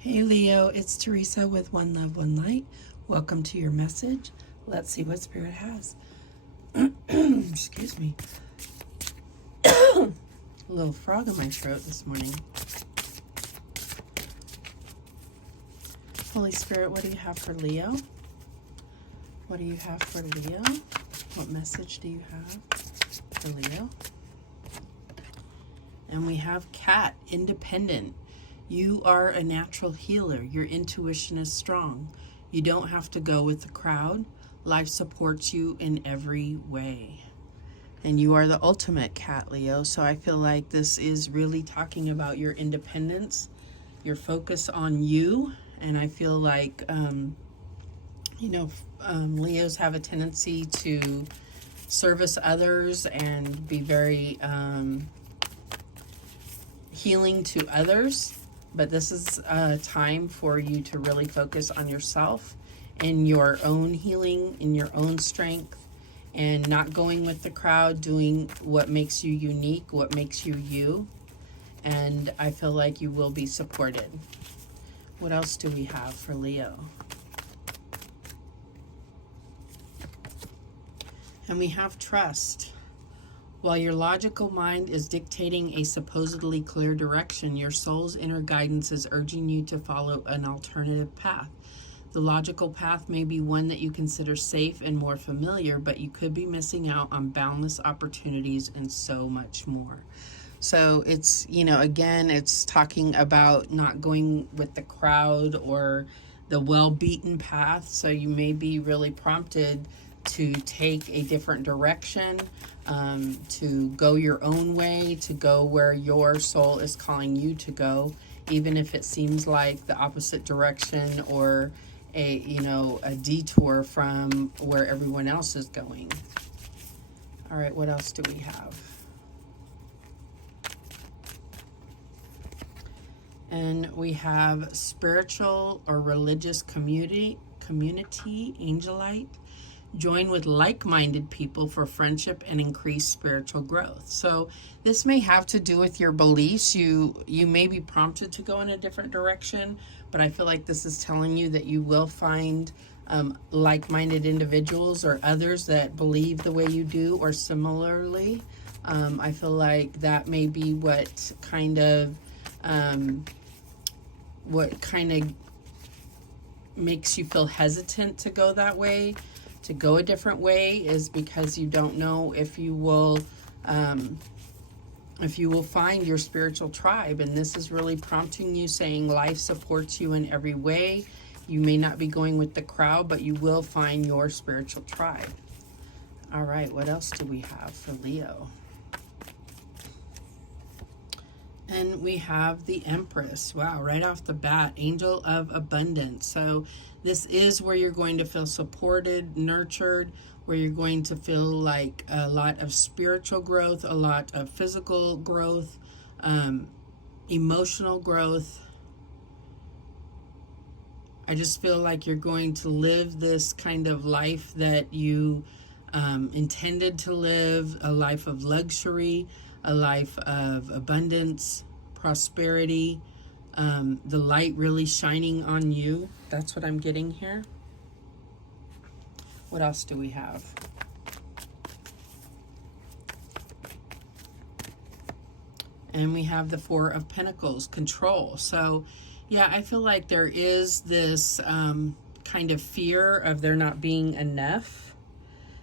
Hey Leo, it's Teresa with One Love, One Light. Welcome to your message. Let's see what Spirit has. Excuse me. A little frog in my throat this morning. Holy Spirit, what do you have for Leo? What do you have for Leo? What message do you have for Leo? And we have Cat, independent. You are a natural healer. Your intuition is strong. You don't have to go with the crowd. Life supports you in every way. And you are the ultimate cat, Leo. So I feel like this is really talking about your independence, your focus on you. And I feel like, Leos have a tendency to service others and be very healing to others. But this is a time for you to really focus on yourself and your own healing, in your own strength, and not going with the crowd, doing what makes you unique, what makes you you. And I feel like you will be supported. What else do we have for Leo? And we have trust. While your logical mind is dictating a supposedly clear direction, your soul's inner guidance is urging you to follow an alternative path. The logical path may be one that you consider safe and more familiar, but you could be missing out on boundless opportunities and so much more. So it's, again, it's talking about not going with the crowd or the well-beaten path. So you may be really prompted to take a different direction, to go your own way, to go where your soul is calling you to go, even if it seems like the opposite direction or a detour from where everyone else is going. All right, what else do we have? And we have spiritual or religious community, angelite. Join with like-minded people for friendship and increased spiritual growth. So this may have to do with your beliefs. You may be prompted to go in a different direction, but I feel like this is telling you that you will find like-minded individuals or others that believe the way you do or similarly. I feel like that may be what kind of makes you feel hesitant to go that way, to go a different way, is because you don't know if you will find your spiritual tribe. And this is really prompting you, saying life supports you in every way. You may not be going with the crowd, but you will find your spiritual tribe. All right, what else do we have for Leo? And we have the Empress. Wow, right off the bat, Angel of Abundance. So this is where you're going to feel supported, nurtured, where you're going to feel like a lot of spiritual growth, a lot of physical growth, emotional growth. I just feel like you're going to live this kind of life that you intended to live, a life of luxury, a life of abundance, prosperity, the light really shining on you. That's what I'm getting here. What else do we have? And we have the Four of Pentacles, control. So, yeah, I feel like there is this kind of fear of there not being enough.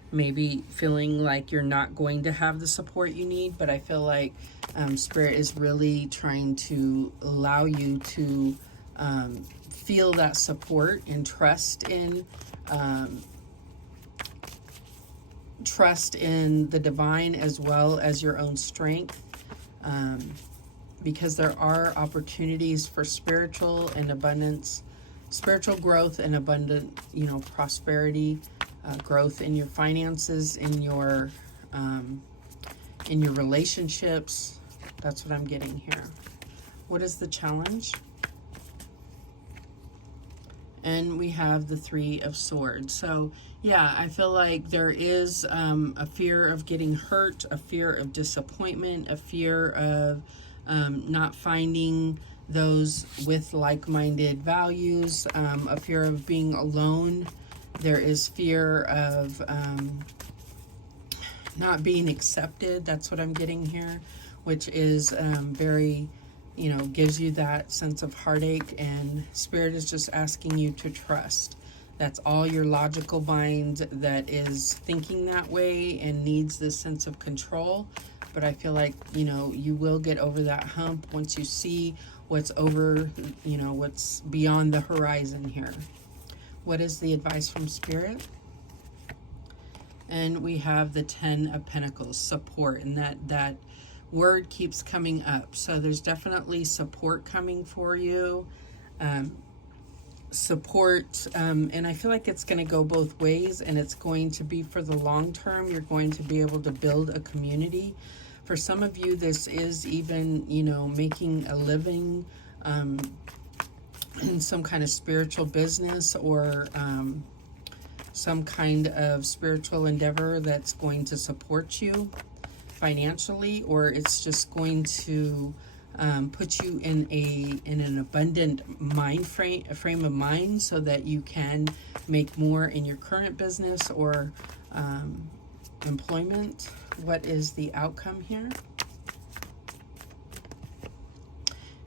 Maybe feeling like you're not going to have the support you need, but I feel like Spirit is really trying to allow you to feel that support and trust in the divine as well as your own strength, because there are opportunities for spiritual and abundance, spiritual growth and abundant, prosperity. Growth in your finances, in your relationships. That's what I'm getting here. What is the challenge? And we have the Three of Swords. So yeah, I feel like there is a fear of getting hurt, a fear of disappointment, a fear of not finding those with like-minded values, a fear of being alone. There is fear of not being accepted. That's what I'm getting here, which is very, you know, gives you that sense of heartache, and Spirit is just asking you to trust. That's all your logical mind that is thinking that way and needs this sense of control. But I feel like, you know, you will get over that hump once you see what's over, you know, what's beyond the horizon here. What is the advice from Spirit? And we have the 10 of Pentacles, support, and that word keeps coming up. So there's definitely support coming for you. Support, and I feel like it's going to go both ways, and it's going to be for the long term. You're going to be able to build a community. For some of you, this is even, you know, making a living in some kind of spiritual business, or some kind of spiritual endeavor that's going to support you financially, or it's just going to put you in an abundant frame of mind, so that you can make more in your current business or employment. What is the outcome here?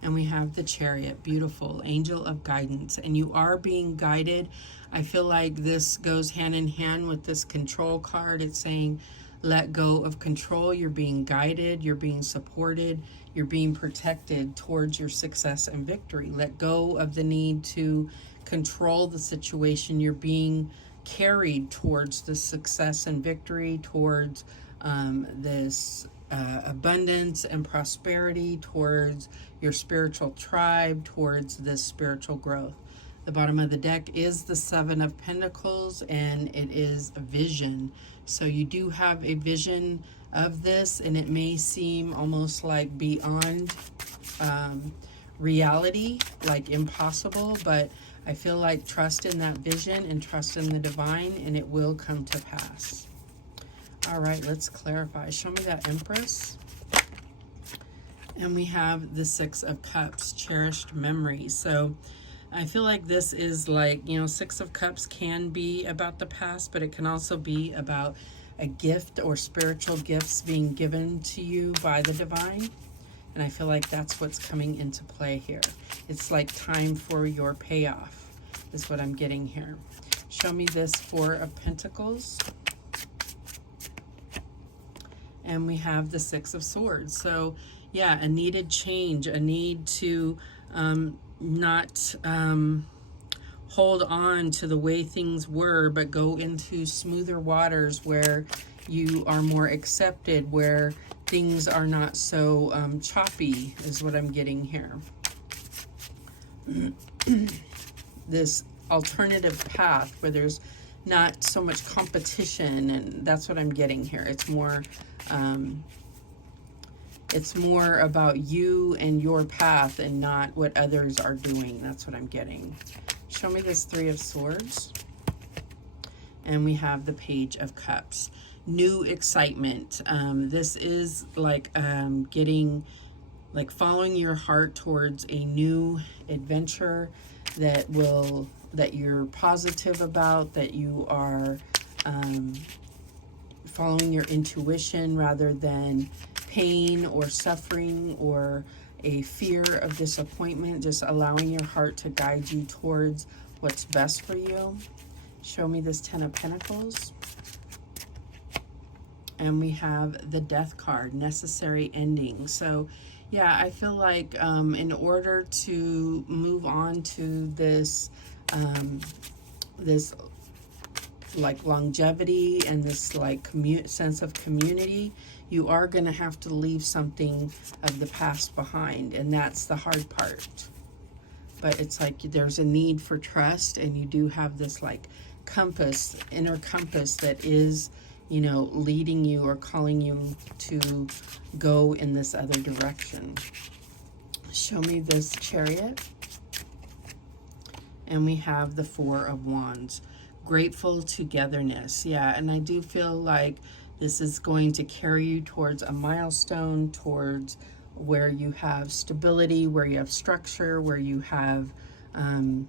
And we have the Chariot, beautiful, angel of guidance, and you are being guided. I feel like this goes hand in hand with this control card. It's saying, let go of control. You're being guided, you're being supported, you're being protected towards your success and victory. Let go of the need to control the situation. You're being carried towards the success and victory, towards this abundance and prosperity, towards your spiritual tribe, towards this spiritual growth. The bottom of the deck is the 7 of Pentacles, and it is a vision. So you do have a vision of this, and it may seem almost like beyond reality, like impossible, but I feel like trust in that vision and trust in the divine, and it will come to pass. All right, let's clarify. Show me that Empress. And we have the 6 of Cups, cherished memories. So I feel like this is like, you know, 6 of Cups can be about the past, but it can also be about a gift or spiritual gifts being given to you by the divine. And I feel like that's what's coming into play here. It's like time for your payoff is what I'm getting here. Show me this 4 of Pentacles. And we have the 6 of Swords. So yeah, a needed change, a need to not hold on to the way things were, but go into smoother waters where you are more accepted, where things are not so choppy is what I'm getting here. This alternative path where there's not so much competition, and that's what I'm getting here. It's more about you and your path and not what others are doing. That's what I'm getting. Show me this 3 of Swords. And we have the Page of Cups. New excitement. This is like following your heart towards a new adventure that you're positive about, that you are following your intuition rather than pain or suffering or a fear of disappointment, just allowing your heart to guide you towards what's best for you. Show me this 10 of Pentacles. And we have the Death card, necessary ending. So yeah, I feel like in order to move on to this this like longevity and this like sense of community, you are going to have to leave something of the past behind, and that's the hard part. But it's like there's a need for trust, and you do have this like compass, inner compass that is, you know, leading you or calling you to go in this other direction. Show me this Chariot. And we have the 4 of Wands. Grateful togetherness. Yeah, and I do feel like this is going to carry you towards a milestone, towards where you have stability, where you have structure, where you have, I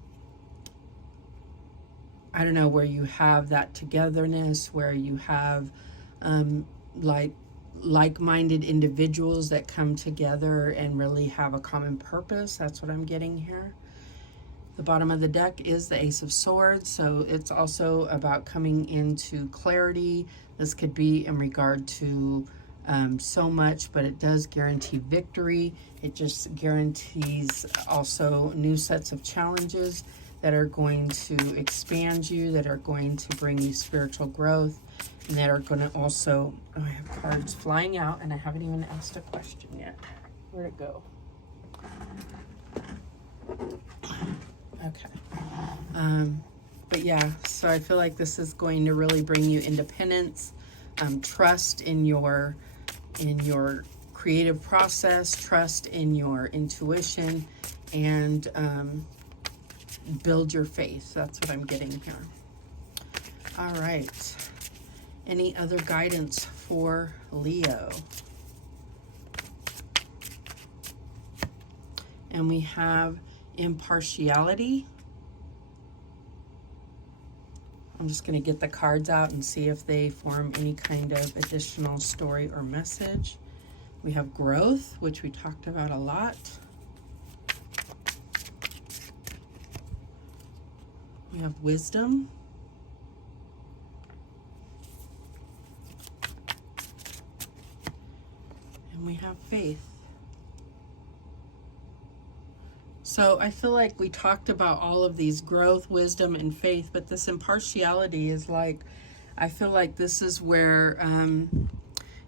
don't know, where you have that togetherness, where you have like-minded individuals that come together and really have a common purpose. That's what I'm getting here. The bottom of the deck is the Ace of Swords, so it's also about coming into clarity. This could be in regard to so much, but it does guarantee victory. It just guarantees also new sets of challenges that are going to expand you, that are going to bring you spiritual growth, and that are going to also, oh, I have cards flying out and I haven't even asked a question yet. Where'd it go? Okay. But yeah, so I feel like this is going to really bring you independence, trust in your creative process, trust in your intuition, and build your faith. That's what I'm getting here. All right. Any other guidance for Leo? And we have impartiality. I'm just going to get the cards out and see if they form any kind of additional story or message. We have growth, which we talked about a lot. We have wisdom. And we have faith. So I feel like we talked about all of these: growth, wisdom, and faith, but this impartiality is like, I feel like this is where,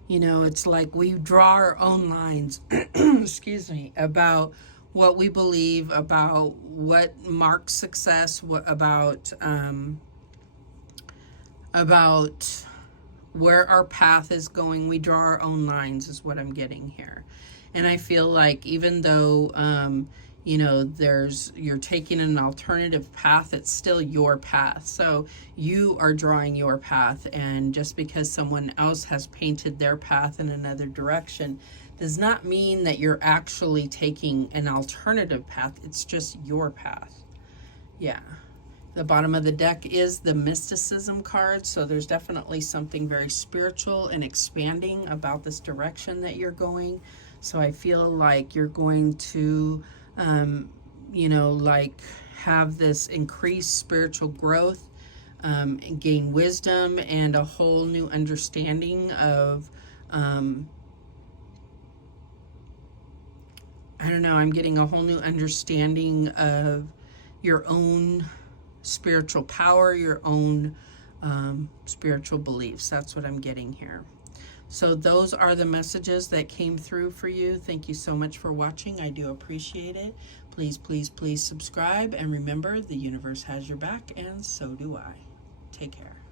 you know, it's like we draw our own lines, excuse me, about what we believe, about what marks success, what about where our path is going. We draw our own lines is what I'm getting here. And I feel like even though, you know, you're taking an alternative path, it's still your path. So you are drawing your path, and just because someone else has painted their path in another direction does not mean that you're actually taking an alternative path. It's just your path. Yeah. The bottom of the deck is the mysticism card, so there's definitely something very spiritual and expanding about this direction that you're going. So I feel like you're going to, you know, like have this increased spiritual growth, and gain wisdom and a whole new understanding of, I don't know, I'm getting a whole new understanding of your own spiritual power, your own spiritual beliefs. That's what I'm getting here. So those are the messages that came through for you. Thank you so much for watching. I do appreciate it. Please, please, please subscribe. And remember, the universe has your back, and so do I. Take care.